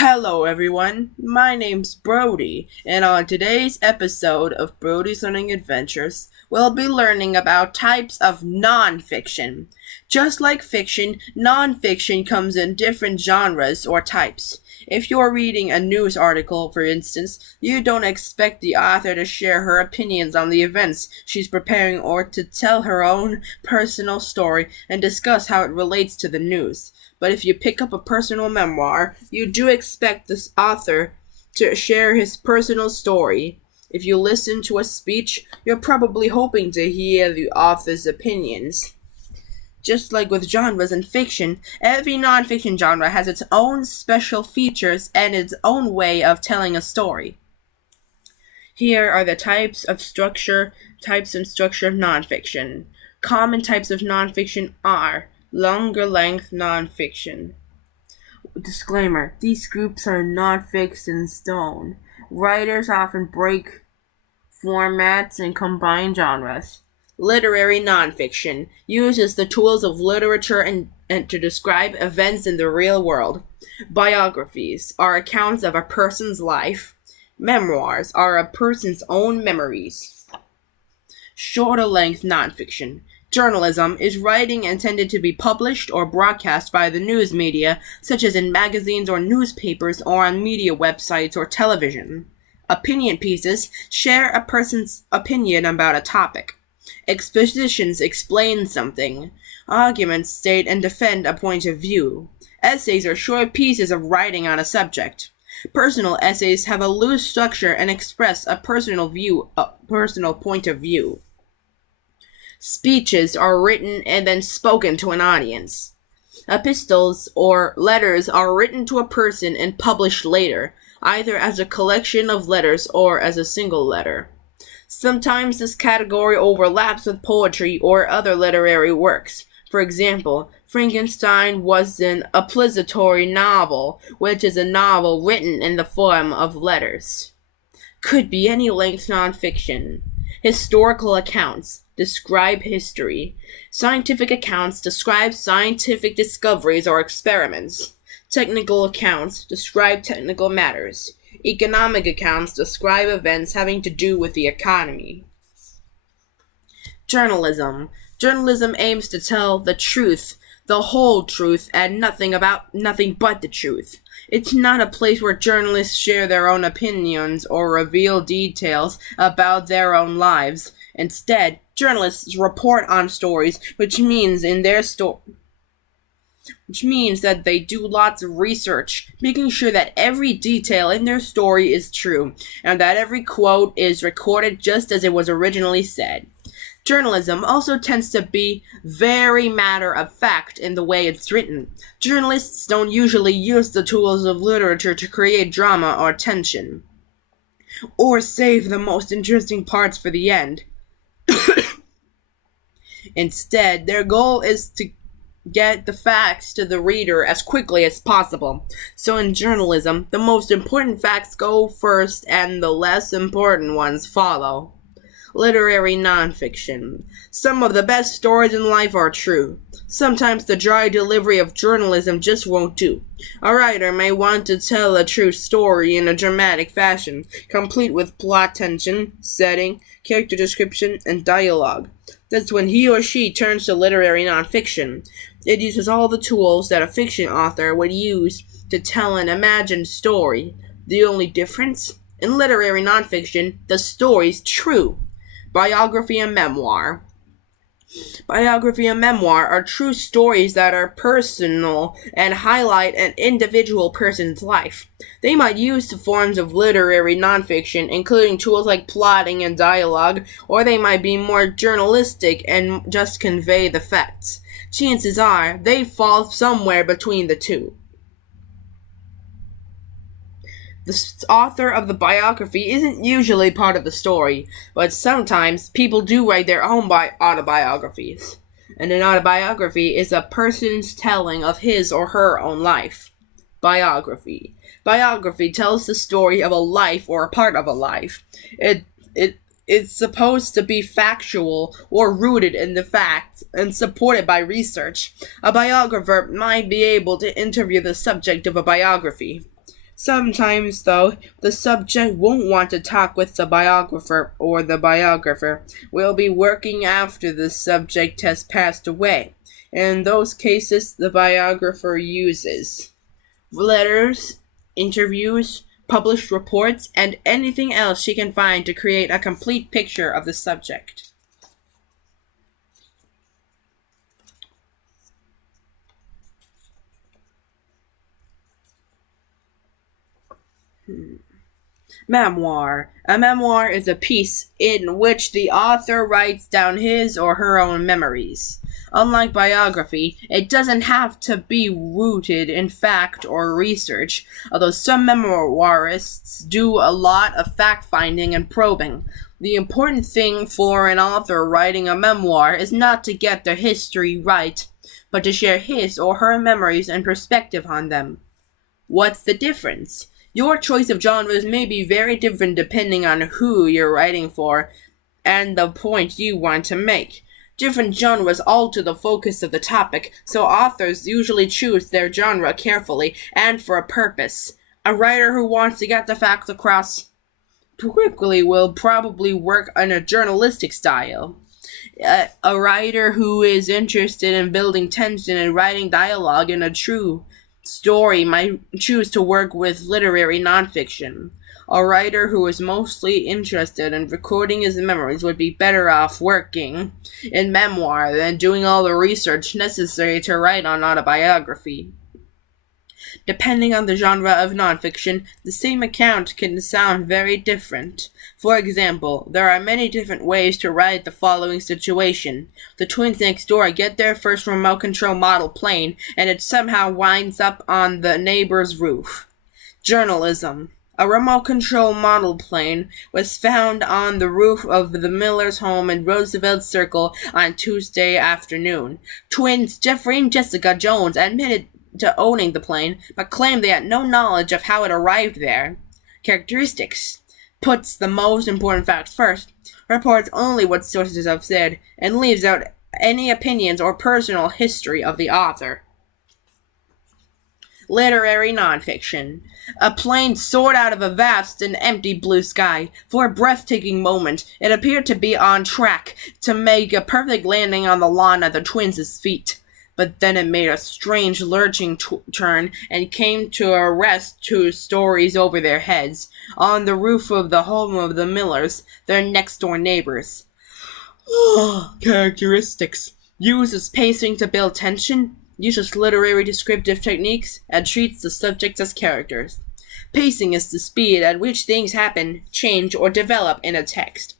Hello everyone, my name's Brody, and on today's episode of Brody's Learning Adventures, we'll be learning about types of nonfiction. Just like fiction, nonfiction comes in different genres or types. If you're reading a news article, for instance, you don't expect the author to share her opinions on the events she's preparing or to tell her own personal story and discuss how it relates to the news. But if you pick up a personal memoir, you do expect this author to share his personal story. If you listen to a speech, you're probably hoping to hear the author's opinions. Just like with genres in fiction, every nonfiction genre has its own special features and its own way of telling a story. Here are the types and structure of nonfiction. Common types of nonfiction are longer length nonfiction. Disclaimer: these groups are not fixed in stone. Writers often break formats and combine genres. Literary nonfiction uses the tools of literature and to describe events in the real world. Biographies are accounts of a person's life. Memoirs are a person's own memories. Shorter length nonfiction. Journalism is writing intended to be published or broadcast by the news media, such as in magazines or newspapers or on media websites or television. Opinion pieces share a person's opinion about a topic. Expositions explain something. Arguments state and defend a point of view. Essays are short pieces of writing on a subject. Personal essays have a loose structure and express a personal point of view. Speeches are written and then spoken to an audience. Epistles or letters are written to a person and published later, either as a collection of letters or as a single letter. Sometimes this category overlaps with poetry or other literary works. For example, Frankenstein was an epistolary novel, which is a novel written in the form of letters. Could be any length nonfiction. Historical accounts describe history. Scientific accounts describe scientific discoveries or experiments. Technical accounts describe technical matters. Economic accounts describe events having to do with the economy. Journalism. Journalism aims to tell the truth, the whole truth, and nothing but the truth. It's not a place where journalists share their own opinions or reveal details about their own lives. Instead, journalists report on stories, which means that they do lots of research, making sure that every detail in their story is true, and that every quote is recorded just as it was originally said. Journalism also tends to be very matter-of-fact in the way it's written. Journalists don't usually use the tools of literature to create drama or tension, or save the most interesting parts for the end. Instead, their goal is to get the facts to the reader as quickly as possible. So in journalism, the most important facts go first and the less important ones follow. Literary nonfiction. Some of the best stories in life are true. Sometimes the dry delivery of journalism just won't do. A writer may want to tell a true story in a dramatic fashion, complete with plot tension, setting, character description, and dialogue. That's when he or she turns to literary nonfiction. It uses all the tools that a fiction author would use to tell an imagined story. The only difference? In literary nonfiction, the story's true. Biography and memoir. Biography and memoir are true stories that are personal and highlight an individual person's life. They might use the forms of literary nonfiction, including tools like plotting and dialogue, or they might be more journalistic and just convey the facts. Chances are they fall somewhere between the two. The author of the biography isn't usually part of the story, but sometimes people do write their own autobiographies. And an autobiography is a person's telling of his or her own life. Biography. Biography tells the story of a life or a part of a life. It's supposed to be factual or rooted in the facts and supported by research. A biographer might be able to interview the subject of a biography. Sometimes, though, the subject won't want to talk with the biographer, or the biographer will be working after the subject has passed away. In those cases, the biographer uses letters, interviews, published reports, and anything else she can find to create a complete picture of the subject. Memoir. A memoir is a piece in which the author writes down his or her own memories. Unlike biography, it doesn't have to be rooted in fact or research, although some memoirists do a lot of fact-finding and probing. The important thing for an author writing a memoir is not to get the history right, but to share his or her memories and perspective on them. What's the difference? Your choice of genres may be very different depending on who you're writing for and the point you want to make. Different genres alter the focus of the topic, so authors usually choose their genre carefully and for a purpose. A writer who wants to get the facts across quickly will probably work in a journalistic style. A writer who is interested in building tension and writing dialogue in a true story might choose to work with literary nonfiction. A writer who is mostly interested in recording his memories would be better off working in memoir than doing all the research necessary to write an autobiography. Depending on the genre of nonfiction, the same account can sound very different. For example, there are many different ways to write the following situation. The twins next door get their first remote control model plane, and it somehow winds up on the neighbor's roof. Journalism. A remote control model plane was found on the roof of the Miller's home in Roosevelt Circle on Tuesday afternoon. Twins Jeffrey and Jessica Jones admitted to owning the plane, but claimed they had no knowledge of how it arrived there. Characteristics. Puts the most important facts first, reports only what sources have said, and leaves out any opinions or personal history of the author. Literary nonfiction. A plane soared out of a vast and empty blue sky. For a breathtaking moment, it appeared to be on track to make a perfect landing on the lawn at the twins' feet. But then it made a strange lurching turn and came to a rest 2 stories over their heads, on the roof of the home of the Millers, their next-door neighbors. Characteristics. Uses pacing to build tension, uses literary descriptive techniques, and treats the subjects as characters. Pacing is the speed at which things happen, change, or develop in a text.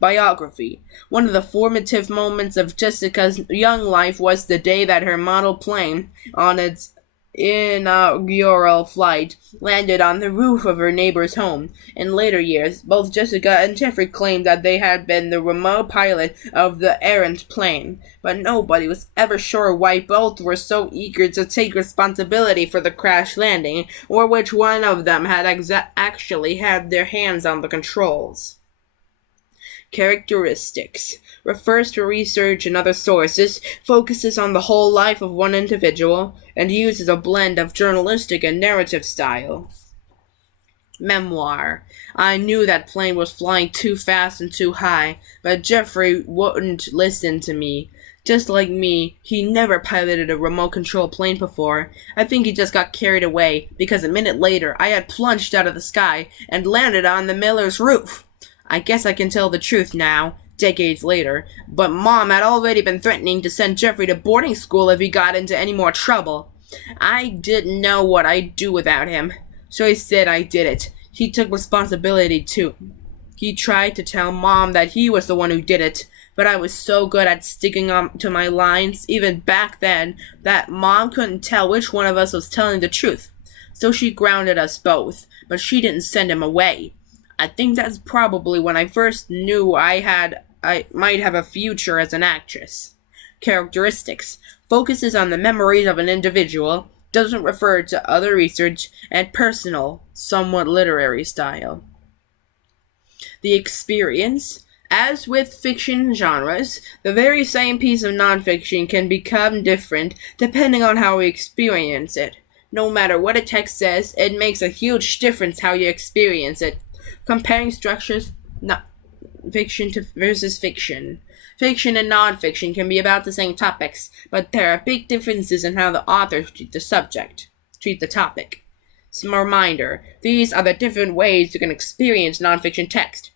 Biography. One of the formative moments of Jessica's young life was the day that her model plane, on its inaugural flight, landed on the roof of her neighbor's home. In later years, both Jessica and Jeffrey claimed that they had been the remote pilot of the errant plane, but nobody was ever sure why both were so eager to take responsibility for the crash landing, or which one of them had actually had their hands on the controls. Characteristics. Refers to research and other sources, focuses on the whole life of one individual, and uses a blend of journalistic and narrative style. Memoir. I knew that plane was flying too fast and too high, but Jeffrey wouldn't listen to me. Just like me, he never piloted a remote control plane before. I think he just got carried away, because a minute later I had plunged out of the sky and landed on the Miller's roof. I guess I can tell the truth now, decades later, but Mom had already been threatening to send Jeffrey to boarding school if he got into any more trouble. I didn't know what I'd do without him, so he said I did it. He took responsibility too. He tried to tell Mom that he was the one who did it, but I was so good at sticking on to my lines, even back then, that Mom couldn't tell which one of us was telling the truth. So she grounded us both, but she didn't send him away. I think that's probably when I first knew I might have a future as an actress. Characteristics. Focuses on the memories of an individual, doesn't refer to other research, and personal, somewhat literary style. The experience. As with fiction genres, the very same piece of nonfiction can become different depending on how we experience it. No matter what a text says, it makes a huge difference how you experience it. Comparing structures, not fiction to versus fiction. Fiction and nonfiction can be about the same topics, but there are big differences in how the authors treat the topic. Some reminder, these are the different ways you can experience nonfiction text.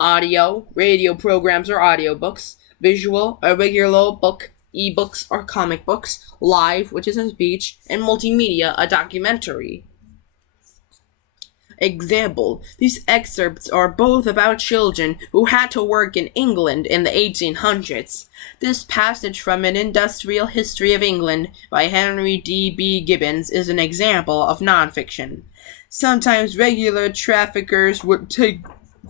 Audio, radio programs or audiobooks. Visual, a regular book, ebooks or comic books. Live, which is a speech. And multimedia, a documentary. Example, these excerpts are both about children who had to work in England in the 1800s. This passage from An Industrial History of England by Henry D.B. Gibbons is an example of nonfiction. Sometimes regular traffickers would take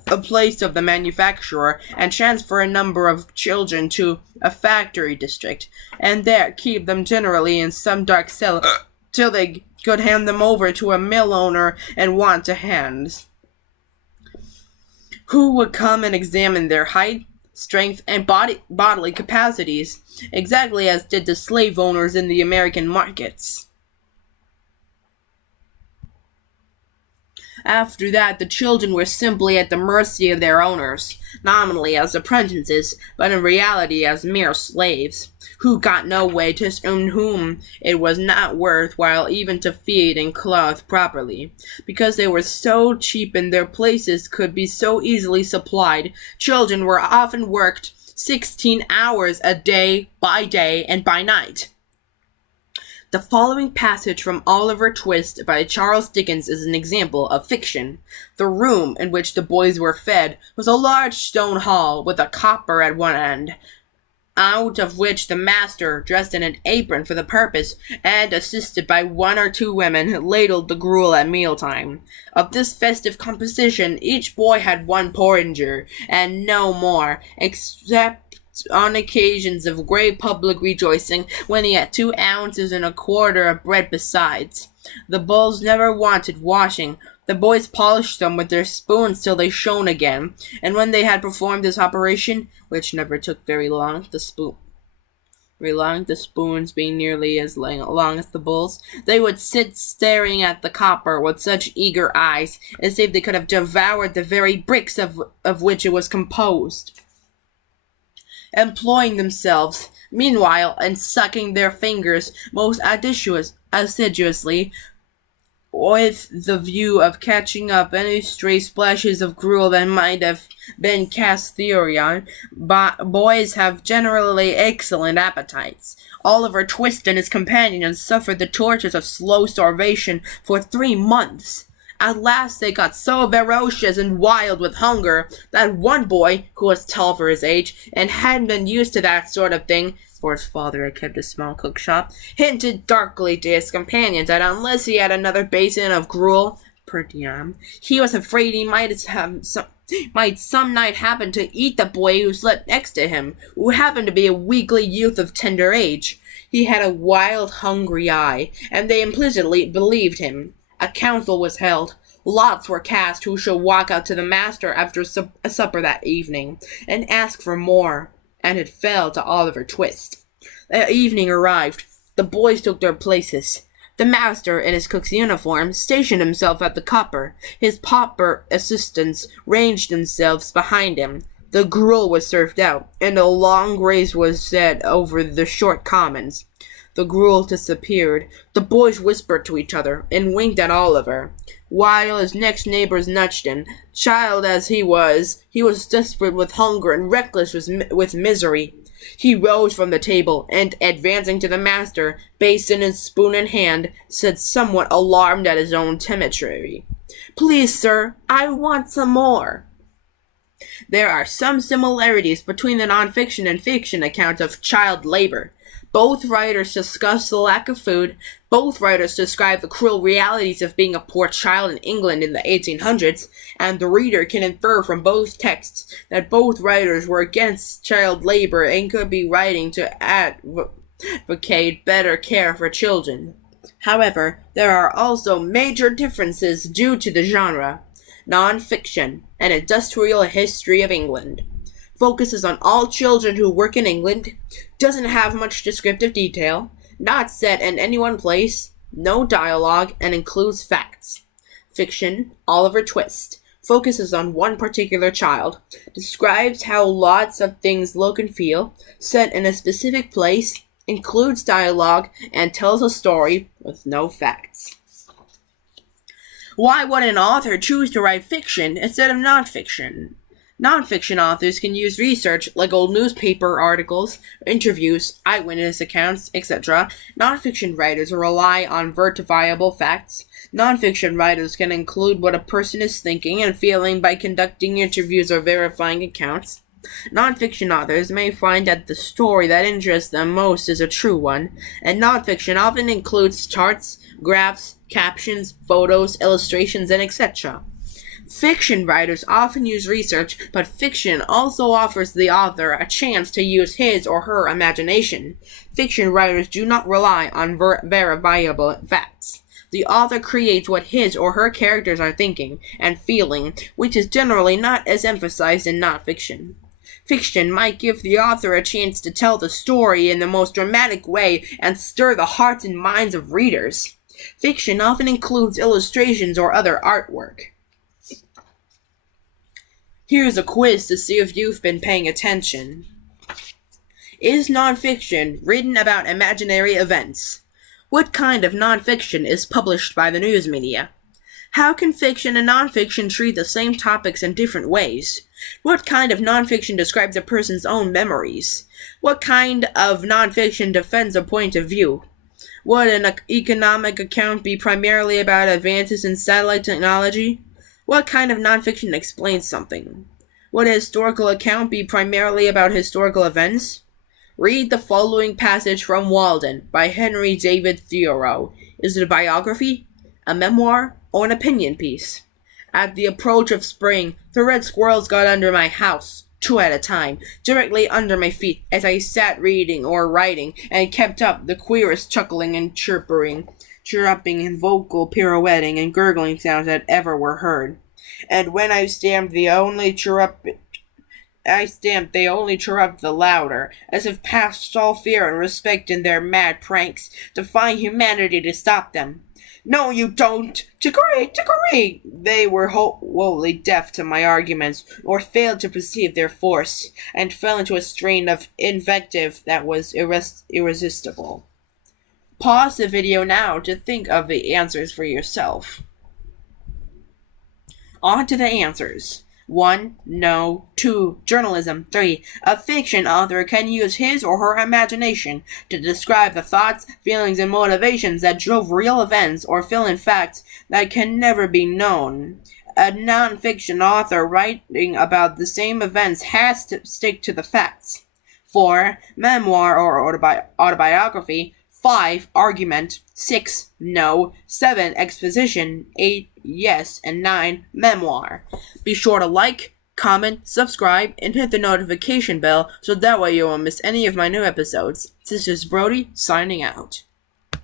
a place of the manufacturer and transfer a number of children to a factory district, and there keep them generally in some dark cellar till they could hand them over to a mill owner and want to hands, who would come and examine their height, strength, and bodily capacities, exactly as did the slave owners in the American markets. After that, the children were simply at the mercy of their owners, nominally as apprentices, but in reality as mere slaves, who got no wages and whom it was not worth while even to feed and clothe properly. Because they were so cheap and their places could be so easily supplied, children were often worked 16 hours a day and by night. The following passage from Oliver Twist by Charles Dickens is an example of fiction. The room in which the boys were fed was a large stone hall with a copper at one end, out of which the master, dressed in an apron for the purpose, and assisted by one or two women, ladled the gruel at mealtime. Of this festive composition, each boy had one porringer, and no more, except on occasions of great public rejoicing, when he had 2 ounces and a quarter of bread besides. The bowls never wanted washing. The boys polished them with their spoons till they shone again, and when they had performed this operation, which never took very long, the spoons being nearly as long as the bowls, they would sit staring at the copper with such eager eyes, as if they could have devoured the very bricks of which it was composed, employing themselves, meanwhile, in sucking their fingers most assiduously, with the view of catching up any stray splashes of gruel that might have been cast theory on. Boys have generally excellent appetites. Oliver Twist and his companions suffered the tortures of slow starvation for 3 months. At last they got so ferocious and wild with hunger that one boy, who was tall for his age, and hadn't been used to that sort of thing, for his father had kept a small cook shop, hinted darkly to his companions that unless he had another basin of gruel per diem, he was afraid he might some night happen to eat the boy who slept next to him, who happened to be a weakly youth of tender age. He had a wild, hungry eye, and they implicitly believed him. A council was held. Lots were cast who should walk out to the master after supper that evening, and ask for more, and it fell to Oliver Twist. The evening arrived. The boys took their places. The master, in his cook's uniform, stationed himself at the copper. His pauper assistants ranged themselves behind him. The gruel was served out, and a long grace was said over the short commons. The gruel disappeared. The boys whispered to each other, and winked at Oliver, while his next neighbors nudged him. Child as he was desperate with hunger and reckless with misery. He rose from the table, and, advancing to the master, basin and spoon in hand, said, somewhat alarmed at his own temerity, "Please, sir, I want some more." There are some similarities between the nonfiction and fiction account of child labor. Both writers discuss the lack of food. Both writers describe the cruel realities of being a poor child in England in the 1800s, and the reader can infer from both texts that both writers were against child labor and could be writing to advocate better care for children. However, there are also major differences due to the genre. Nonfiction, An Industrial History of England, focuses on all children who work in England, doesn't have much descriptive detail, not set in any one place, no dialogue, and includes facts. Fiction, Oliver Twist, focuses on one particular child, describes how lots of things look and feel, set in a specific place, includes dialogue, and tells a story with no facts. Why would an author choose to write fiction instead of nonfiction? Nonfiction authors can use research like old newspaper articles, interviews, eyewitness accounts, etc. Nonfiction writers rely on verifiable facts. Nonfiction writers can include what a person is thinking and feeling by conducting interviews or verifying accounts. Nonfiction authors may find that the story that interests them most is a true one, and nonfiction often includes charts, graphs, captions, photos, illustrations, and etc. Fiction writers often use research, but fiction also offers the author a chance to use his or her imagination. Fiction writers do not rely on verifiable facts. The author creates what his or her characters are thinking and feeling, which is generally not as emphasized in nonfiction. Fiction might give the author a chance to tell the story in the most dramatic way and stir the hearts and minds of readers. Fiction often includes illustrations or other artwork. Here's a quiz to see if you've been paying attention. Is nonfiction written about imaginary events? What kind of nonfiction is published by the news media? How can fiction and nonfiction treat the same topics in different ways? What kind of nonfiction describes a person's own memories? What kind of nonfiction defends a point of view? Would an economic account be primarily about advances in satellite technology? What kind of nonfiction explains something? Would a historical account be primarily about historical events? Read the following passage from Walden by Henry David Thoreau. Is it a biography, a memoir, or an opinion piece? At the approach of spring, the red squirrels got under my house, 2 at a time, directly under my feet as I sat reading or writing, and kept up the queerest chuckling and chirping and vocal pirouetting and gurgling sounds that ever were heard. And when I stamped, they only chirruped the louder, as if past all fear and respect in their mad pranks, defying humanity to stop them. No, you don't! Chicory! Chicory! They were wholly deaf to my arguments, or failed to perceive their force, and fell into a strain of invective that was irresistible. Pause the video now to think of the answers for yourself. On to the answers. 1. No. 2. Journalism. 3. A fiction author can use his or her imagination to describe the thoughts, feelings, and motivations that drove real events or fill in facts that can never be known. A non-fiction author writing about the same events has to stick to the facts. 4. Memoir or autobiography. 5. Argument. 6. No. 7. Exposition. 8. Yes. And 9. Memoir. Be sure to like, comment, subscribe, and hit the notification bell so that way you won't miss any of my new episodes. This is Brody, signing out.